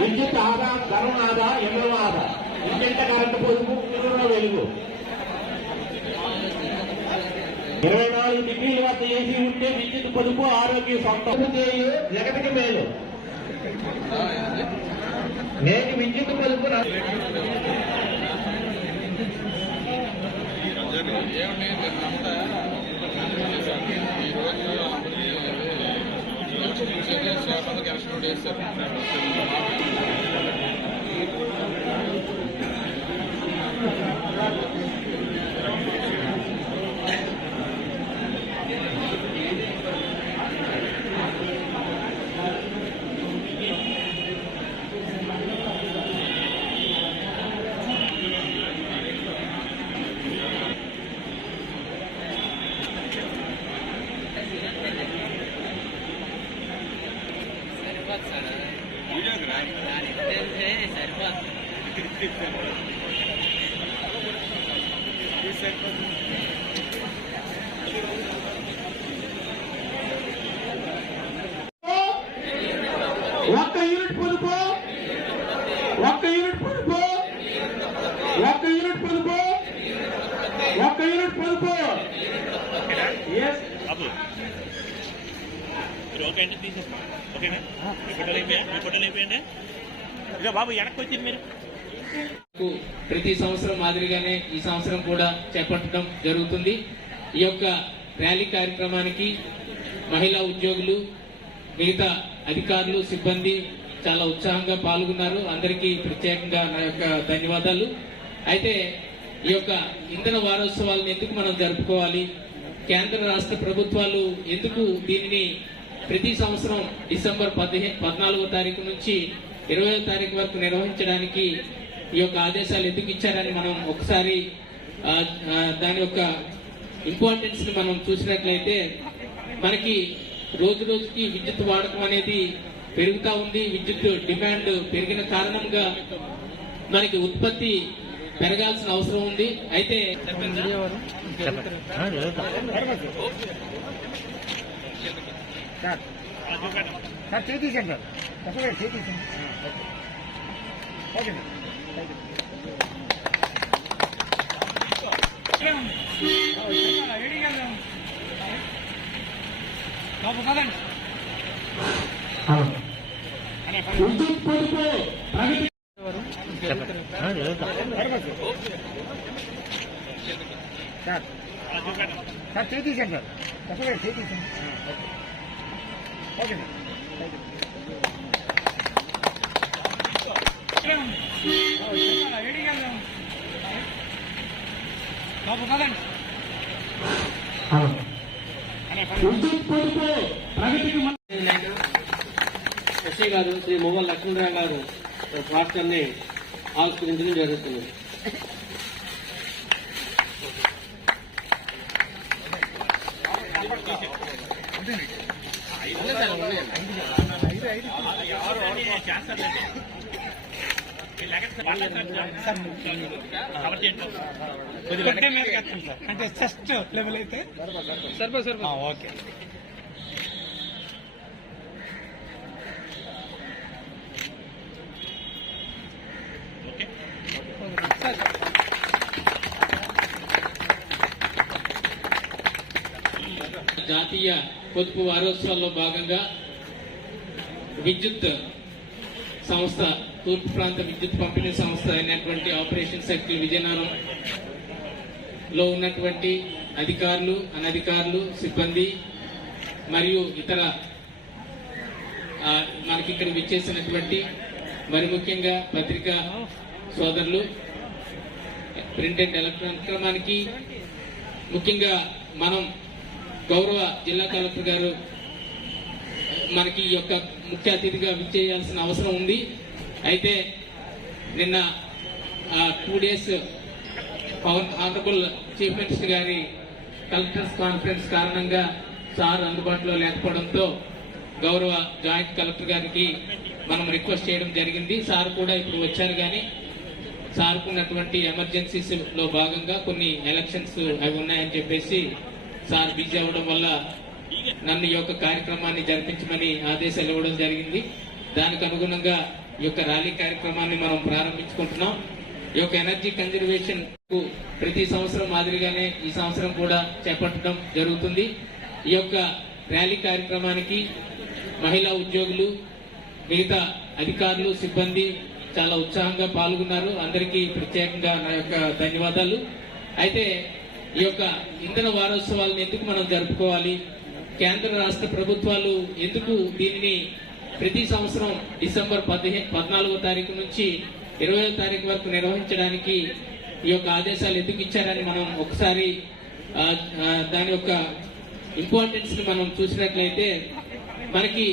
విద్యుత్ ఆదా, ధనం ఆదా, ఇంధనం ఆదా, ఇంటింట కరెంటు పొదుపు, ఇళ్ళలో వెలుగు. 24 డిగ్రీల వద్ద ఏసీ ఉంటే విద్యుత్ పొదుపు, ఆరోగ్య సొంతం జగతికి మేలు. నేటి విద్యుత్ పొదుపు ఒక్క యూనిట్ పొదుపు, ఒక్క యూనిట్ పొదుపు, ఒక్క యూనిట్ పొదుపు, ఒక్క యూనిట్ పొదుపు. ప్రతి సంవత్సరం మాదిరిగానే ఈ సంవత్సరం కూడా చేపట్టడం జరుగుతుంది. ఈ యొక్క ర్యాలీ కార్యక్రమానికి మహిళా ఉద్యోగులు, మిగతా అధికారులు, సిబ్బంది చాలా ఉత్సాహంగా పాల్గొన్నారు. అందరికీ ప్రత్యేకంగా నా యొక్క ధన్యవాదాలు. అయితే ఈ యొక్క ఇంధన వారోత్సవాలను ఎందుకు మనం జరుపుకోవాలి, కేంద్ర రాష్ట్ర ప్రభుత్వాలు ఎందుకు దీనిని ప్రతి సంవత్సరం డిసెంబర్ 14వ తారీఖు నుంచి 20వ తారీఖు వరకు నిర్వహించడానికి ఈ యొక్క ఆదేశాలు ఎందుకు ఇచ్చారని మనం ఒకసారి దాని యొక్క ఇంపార్టెన్స్ ని మనం చూసినట్లయితే, మనకి రోజు రోజుకి విద్యుత్ వాడకం అనేది పెరుగుతా ఉంది. విద్యుత్ డిమాండ్ పెరిగిన కారణంగా మనకి ఉత్పత్తి పెరగాల్సిన అవసరం ఉంది. అయితే విద్యుత్ పొదుపు ప్రగతికి ఎస్ఐ గారు శ్రీ మొగల్ లక్ష్మీరావు గారు రాష్ట్రాన్ని ఆవిష్కరించడం జరుగుతుంది. అంటే ఫస్ట్ లెవెల్ అయితే ఓకే. జాతీయ పొదుపు వారోత్సవాల్లో భాగంగా విద్యుత్ సంస్థ, తూర్పు ప్రాంత విద్యుత్ పంపిణీ సంస్థ అయినటువంటి ఆపరేషన్ సర్కిల్ విజయనగరంలో ఉన్నటువంటి అధికారులు, అనధికారులు, సిబ్బంది మరియు ఇతర మనకి ఇక్కడ విచ్చేసినటువంటి మరి ముఖ్యంగా పత్రికా సోదరులు, ప్రింట్ అండ్ ఎలక్ట్రానిక్ క్రమానికి ముఖ్యంగా మనం గౌరవ జిల్లా కలెక్టర్ గారు మనకి ఈ యొక్క ముఖ్య అతిథిగా విచ్చేయాల్సిన అవసరం ఉంది. అయితే నిన్న 2 days ఆనరబుల్ చీఫ్ మినిస్టర్ గారి కలెక్టర్స్ కాన్ఫరెన్స్ కారణంగా సార్ అందుబాటులో లేకపోవడంతో గౌరవ జాయింట్ కలెక్టర్ గారికి మనం రిక్వెస్ట్ చేయడం జరిగింది. సార్ కూడా ఇప్పుడు వచ్చారు, కానీ సార్కు ఉన్నటువంటి ఎమర్జెన్సీస్ లో భాగంగా కొన్ని ఎలక్షన్స్ అవి ఉన్నాయని చెప్పేసి సార్ బిజీ అవ్వడం వల్ల నన్ను ఈ యొక్క కార్యక్రమాన్ని జరిపించమని ఆదేశాలు ఇవ్వడం జరిగింది. దానికి అనుగుణంగా ఈ యొక్క ర్యాలీ కార్యక్రమాన్ని మనం ప్రారంభించుకుంటున్నాం. ఈ యొక్క ఎనర్జీ కన్జర్వేషన్ కు ప్రతి సంవత్సరం మాదిరిగానే ఈ సంవత్సరం కూడా చేపట్టడం జరుగుతుంది. ఈ యొక్క ర్యాలీ కార్యక్రమానికి మహిళా ఉద్యోగులు, మిగతా అధికారులు, సిబ్బంది చాలా ఉత్సాహంగా పాల్గొన్నారు. అందరికీ ప్రత్యేకంగా నా యొక్క ధన్యవాదాలు. అయితే ఈ యొక్క ఇంధన వారోత్సవాలను ఎందుకు మనం జరుపుకోవాలి, కేంద్ర రాష్ట్ర ప్రభుత్వాలు ఎందుకు దీనిని ప్రతి సంవత్సరం డిసెంబర్ 14వ తారీఖు నుంచి 20వ తారీఖు వరకు నిర్వహించడానికి ఈ యొక్క ఆదేశాలు ఎందుకు ఇచ్చారని మనం ఒకసారి దాని యొక్క ఇంపార్టెన్స్ ని మనం చూసినట్లయితే, మనకి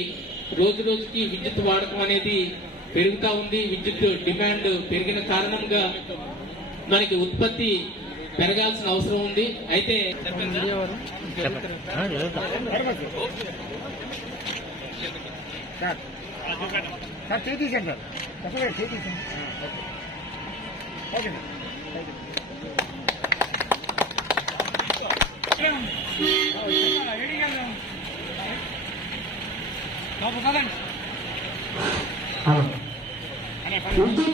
రోజు రోజుకి విద్యుత్ వాడకం అనేది పెరుగుతా ఉంది. విద్యుత్ డిమాండ్ పెరిగిన కారణంగా మనకి ఉత్పత్తి పెరగాల్సిన అవసరం ఉంది. అయితే ఓకే